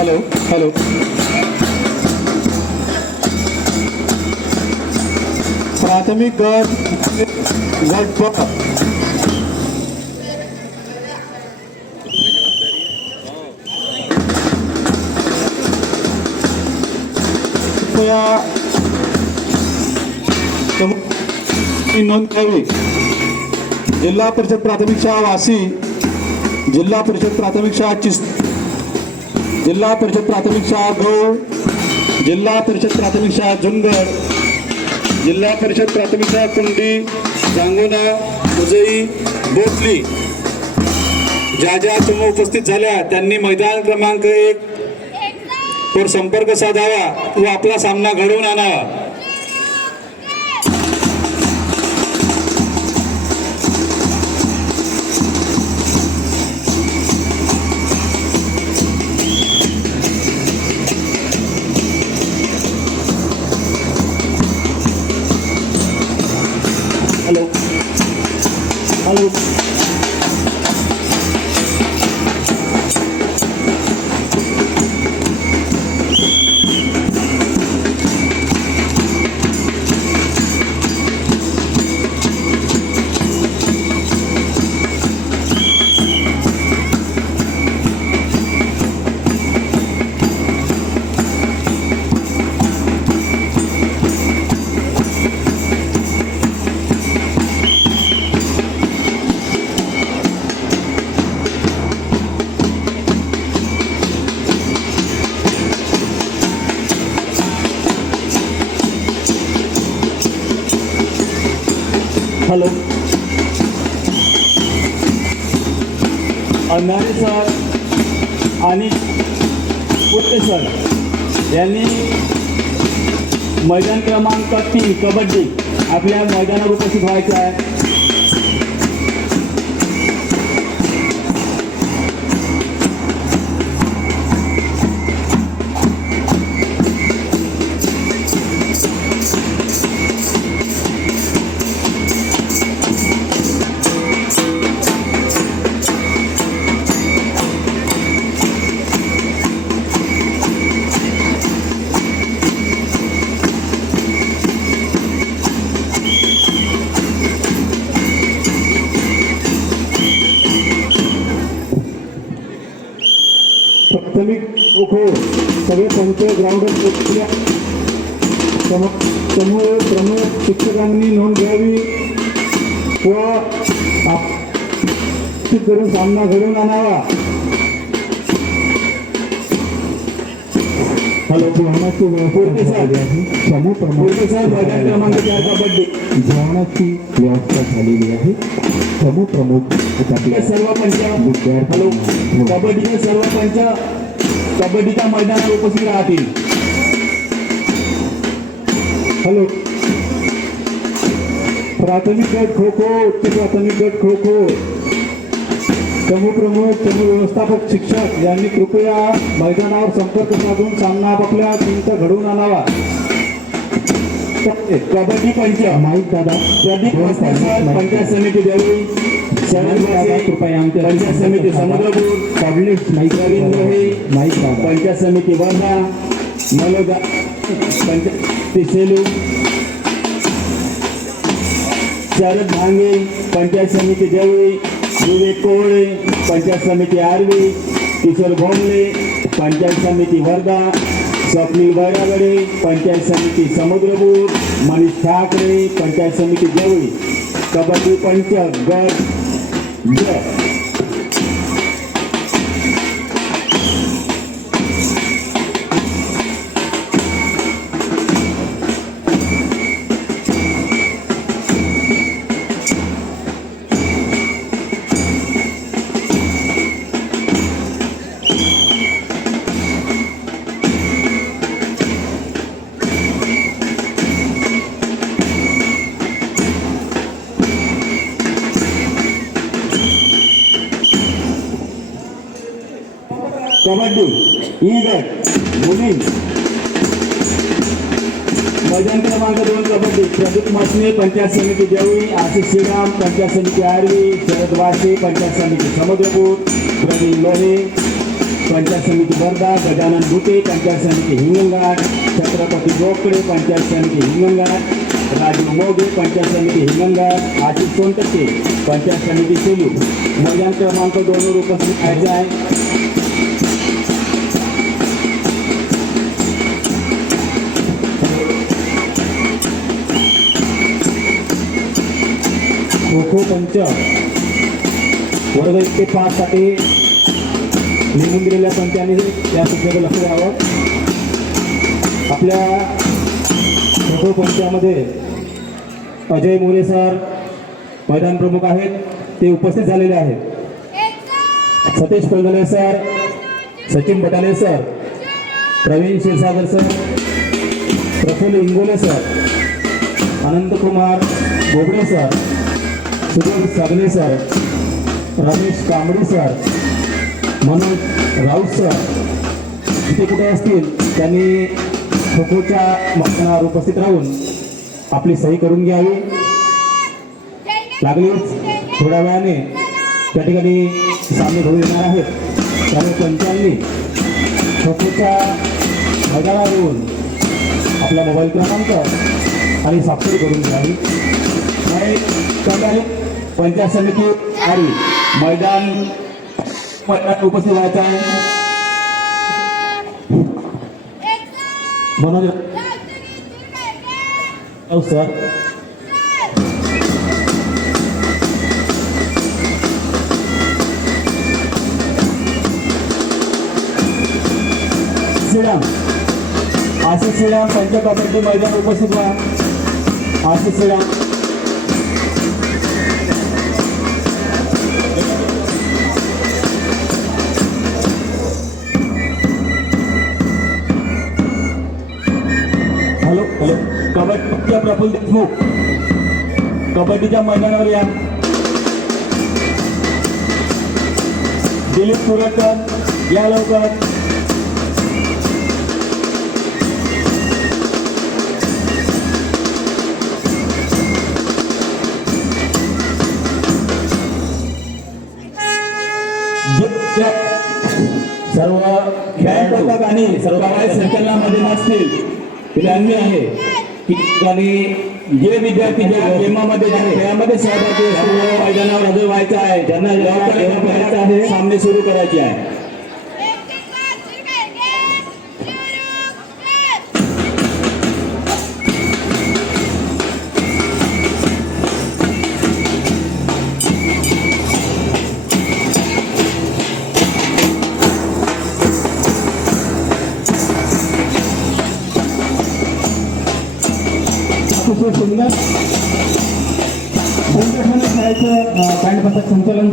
Hello hello प्राथमिक गट गट ब कृपया नोंद घ्यावी. जिल्हा परिषद प्राथमिक शाळा वाशी, जिल्हा परिषद प्राथमिक शाळा जिल्हा परिषद प्राथमिक शाळा गौळ, जिल्हा परिषद प्राथमिक शाळा जुनगड, जिल्हा परिषद प्राथमिक शाळा कुंडी, जांगोना, उजई, बोथली ज्या ज्या समूह उपस्थित झाल्या त्यांनी मैदान क्रमांक 1 वर संपर्क साधावा व आपला सामना घडवून आणावा. हॅलो हॅलो हॅलो अंधारे सर आणि पुट्टे सर यांनी मैदान क्रमांक 3 कबड्डी आपल्या मैदानावर उपस्थित व्हायचं आहे. प्राथमिक खो सगळे पंच ग्राउंडवर समूह प्रमुख शिक्षकांनी नोंद घ्यावी व करून सामना घडवून आणावा. हॅलो जेवणाची व्यवस्था समूह प्रमुख मैदान क्रमांक 4 कबड्डी जेवणाची व्यवस्था झालेली आहे. समूह प्रमुख सर्व पंच हॅलो कबड्डीचे सर्व पंच कबड्डीच्या मैदानावर उपस्थित राहतील. हॅलो प्राथमिक गट खो खो, उच्च प्राथमिक गट खो खो समूह प्रमुख समूह व्यवस्थापक शिक्षक यांनी कृपया मैदानावर संपर्क साधून सामना आपापल्या टीमचा घडवून आणावा. कबड्डी पंच माहीत दादा प्रदीप पंचायत समिती देवळी, पंचायत समिती समुद्रपूर, पब्लिक माहीत पंचायत समिती वर्धा, मलोगा पंचायत सेलू, शरद भांगे पंचायत समिती देवळी, विवेक कोहळे पंचायत समिती आर्वी, किशोर भोमले पंचायत समिती वर्धा, स्वप्नील बैरागडे पंचायत समिती समुद्रपूर, मनीष ठाकरे पंचायत समिती देवळी. कबड्डी पंच गट ज कबड्डी ई गट मुली मैदान क्रमांक 2 कबड्डी प्रदीप मसने पंचायत समिती देवळी, आशिष श्रीराम पंचायत समिती आर्वी, शरद वासे पंचायत समिती समुद्रपूर, प्रवीण लोहे पंचायत समिती बर्दा, गजानन बुटे पंचायत समिती हिंगणघाट, छत्रपती बोकडे पंचायत समिती हिंगणघाट, राजू मोगे पंचायत समिती हिंगणघाट, आशिष सोनटक्के पंचायत समिती सेलू मैदान क्रमांक 2 वर उपस्थित राहायचे आहे. खो खो पंच वर्ग 1 ते 5 साठी नेमून दिलेल्या पंचांनी या सूचनेकडे लक्ष द्यावं. आपल्या खो खो पंचामध्ये अजय मोरे सर मैदान प्रमुख आहेत, ते उपस्थित झालेले आहेत. Satish Kolgale sir, Sachin Batale sir, Pravin Kshirsagar sir, Prafulla Ingole sir, Anantkumar Bobde sir, Sudhir Sagale sir, Ramesh Kambadi sir, Manoj Raut sir इथे कुठे असतील त्यांनी खो खोच्या मैदानावर उपस्थित राहून आपली सही करून घ्यावी. लागलीच थोड्या वेळाने त्या ठिकाणी सामने होऊ येणार आहेत. त्यामुळे पंचांनी खो खोच्या मैदानावर येऊन आपला मोबाईल क्रमांक आणि स्वाक्षरी करून घ्यावी. आणि पंचायत समिती आणि मैदान उपस्थित व्हायचं आहे. मनोज सर, श्रीराम आशिष श्रीराम पंचायत कमिटी मैदान उपस्थित व्हा. आशिष श्रीराम हॅलो हॅलो कबड्डीच्या प्रफुल्ल देशमुख कबड्डीच्या मैदानावर या. दिलीप सुरटकर या लवकर. सर्व खेळाडू आणि सर्व संचलनामध्ये नसतील त्यांनी आहे की जे विद्यार्थी ज्या गेमामध्ये खेळामध्ये सहभागी असतील मैदानावर हजर व्हायचं आहे. ज्यांना व्हायचं आहे सामने सुरू करायचे आहे. सुंदर संघटना खेळायचं बँड पथक संचलन